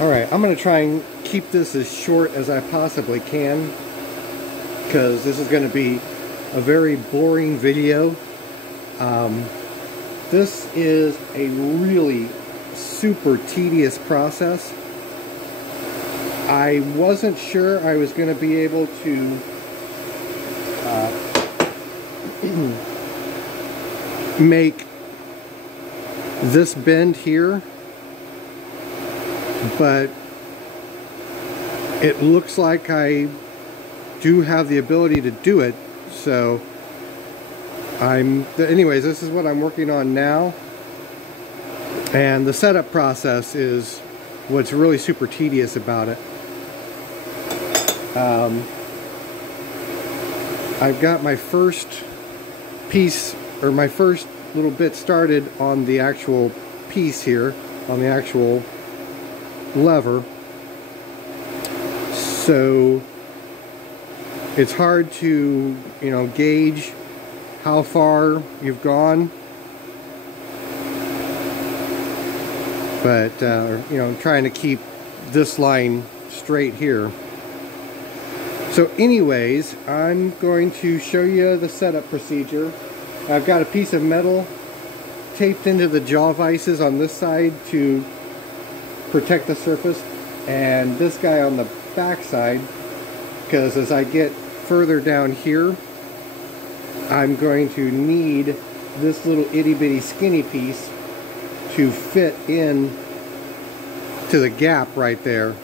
Alright, I'm going to try and keep this as short as I possibly can, because this is going to be a very boring video. This is a really super tedious process. I wasn't sure I was going to be able to make this bend here, but it looks like I do have the ability to do it. So anyways, this is what I'm working on now, and the setup process is what's really super tedious about it. I've got my first piece, or my first little bit started on the actual piece here, on the actual lever. So it's hard to, gauge how far you've gone, but trying to keep this line straight here. So anyways, I'm going to show you the setup procedure. I've got a piece of metal taped into the jaw vices on this side to protect the surface, and this guy on the back side, because as I get further down here, I'm going to need this little itty bitty skinny piece to fit in to the gap right there.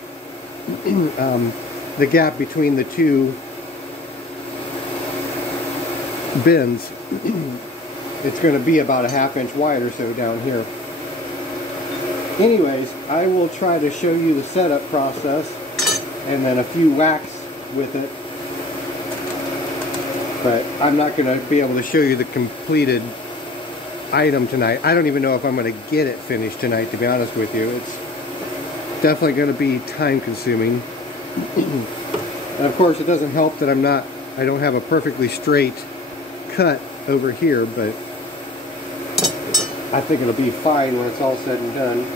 The gap between the two bends. It's going to be about a ½ inch wide or so down here. Anyways, I will try to show you the setup process and then a few whacks with it, but I'm not going to be able to show you the completed item tonight. I don't even know if I'm going to get it finished tonight, to be honest with you. It's definitely going to be time consuming. And of course, it doesn't help that I don't have a perfectly straight cut over here, but I think it'll be fine when it's all said and done.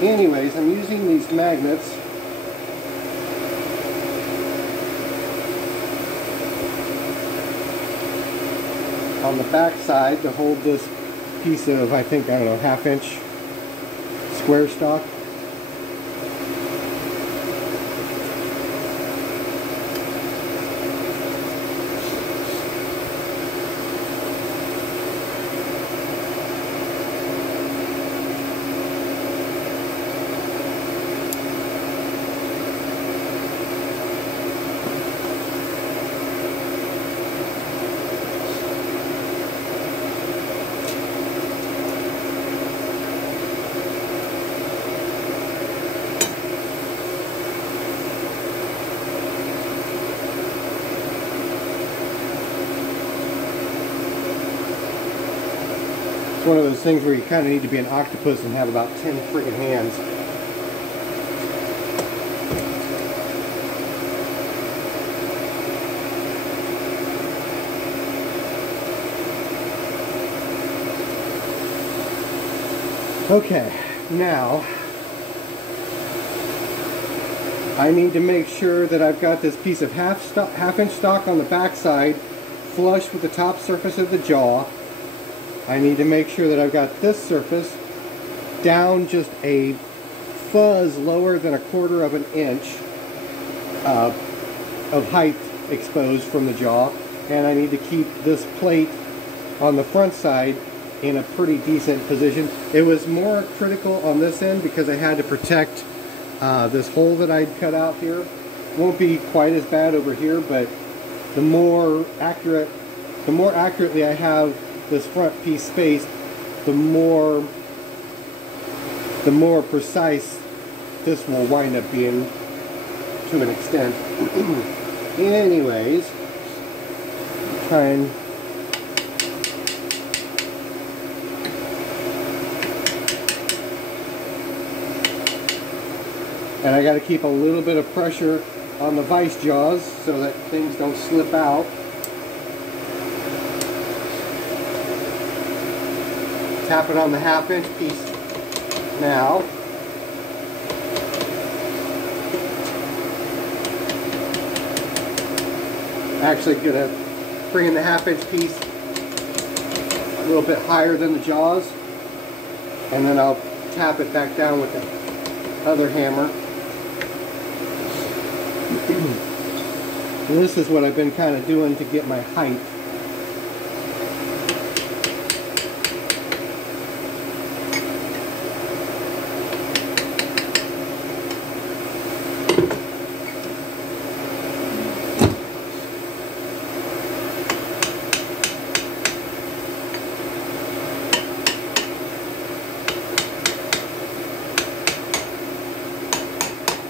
Anyways, I'm using these magnets on the back side to hold this piece of, I don't know, ½ inch square stock. One of those things where you kind of need to be an octopus and have about 10 friggin' hands. Okay, now I need to make sure that I've got this piece of ½ inch stock on the back side flush with the top surface of the jaw. I need to make sure that I've got this surface down just a fuzz lower than ¼ of an inch of height exposed from the jaw, and I need to keep this plate on the front side in a pretty decent position. It was more critical on this end because I had to protect this hole that I'd cut out here. Won't be quite as bad over here, but the more accurately I have this front piece spaced, the more precise this will wind up being to an extent. Anyways, try and I got to keep a little bit of pressure on the vice jaws so that things don't slip out. Tap it on the ½ inch piece now. Actually gonna bring in the 1/2" piece a little bit higher than the jaws, and then I'll tap it back down with the other hammer. And this is what I've been kind of doing to get my height.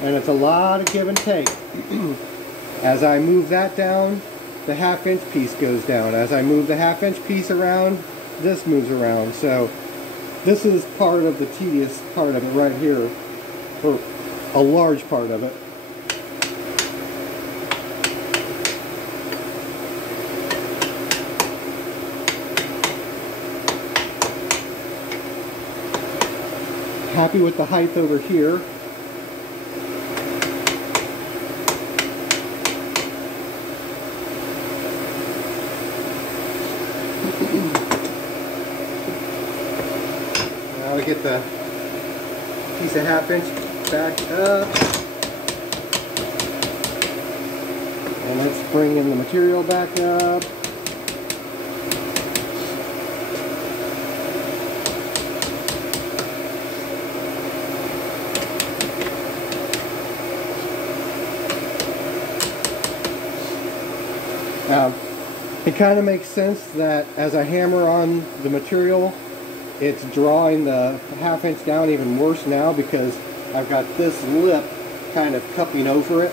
And it's a lot of give and take. As I move that down, the 1/2" piece goes down. As I move the 1/2" piece around, this moves around. So this is part of the tedious part of it right here, or a large part of it. Happy with the height over here. Now we get the piece of 1/2" back up. And let's bring in the material back up. Now, it kind of makes sense that as I hammer on the material, it's drawing the 1/2" down even worse now because I've got this lip kind of cupping over it.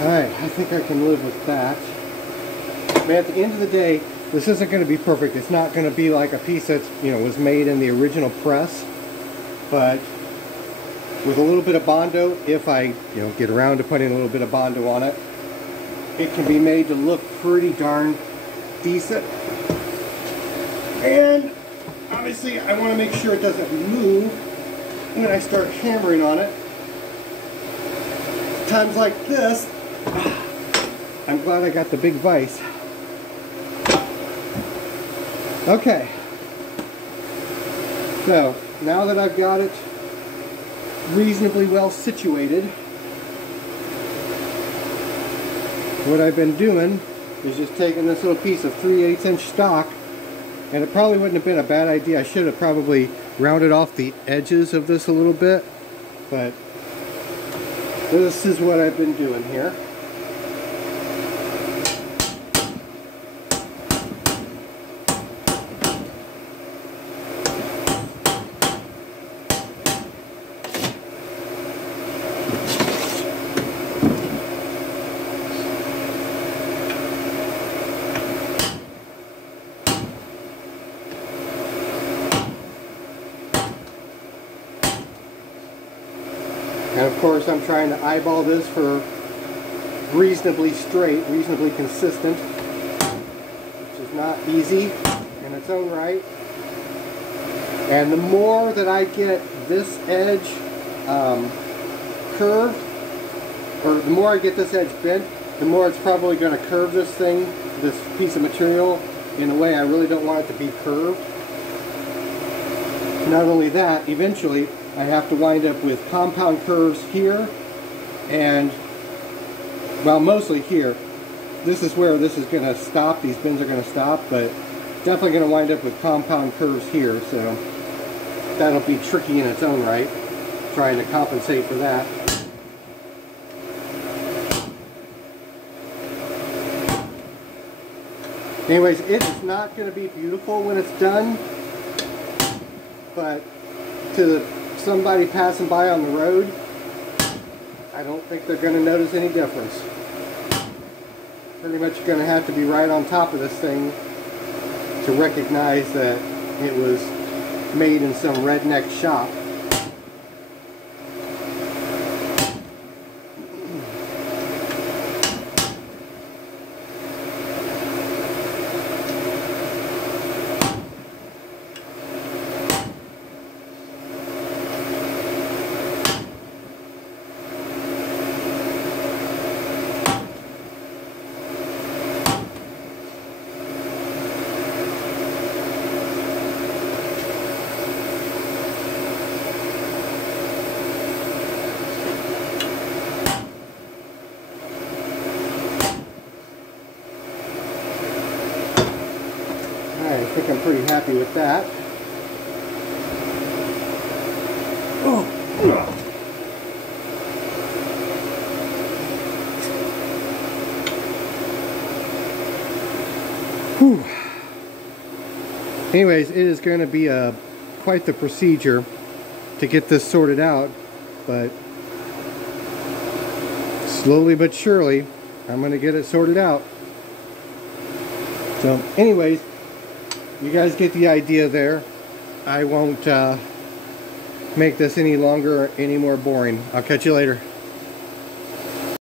Alright, I think I can live with that. But at the end of the day, this isn't going to be perfect. It's not going to be like a piece that, you know, was made in the original press. But with a little bit of Bondo, if I, get around to putting a little bit of Bondo on it, it can be made to look pretty darn decent. And obviously I want to make sure it doesn't move when I start hammering on it. Times like this, I'm glad I got the big vise. Okay, so now that I've got it reasonably well situated, what I've been doing is just taking this little piece of 3/8" stock, and it probably wouldn't have been a bad idea. I should have probably rounded off the edges of this a little bit, but this is what I've been doing here. And of course I'm trying to eyeball this for reasonably straight, reasonably consistent, which is not easy in its own right. And the more that I get this edge curved, or the more I get this edge bent, the more it's probably going to curve this thing, this piece of material, in a way I really don't want it to be curved. Not only that, eventually I have to wind up with compound curves here, and, well, mostly here. This is where this is going to stop. These bends are going to stop, but definitely going to wind up with compound curves here, so that'll be tricky in its own right, trying to compensate for that. Anyways, it is not going to be beautiful when it's done, but to somebody passing by on the road, I don't think they're going to notice any difference. Pretty much going to have to be right on top of this thing to recognize that it was made in some redneck shop. I think I'm pretty happy with that. Oh. Whew. Anyways, it is going to be quite the procedure to get this sorted out, but slowly but surely I'm going to get it sorted out. So anyways, you guys get the idea there. I won't make this any longer or any more boring. I'll catch you later.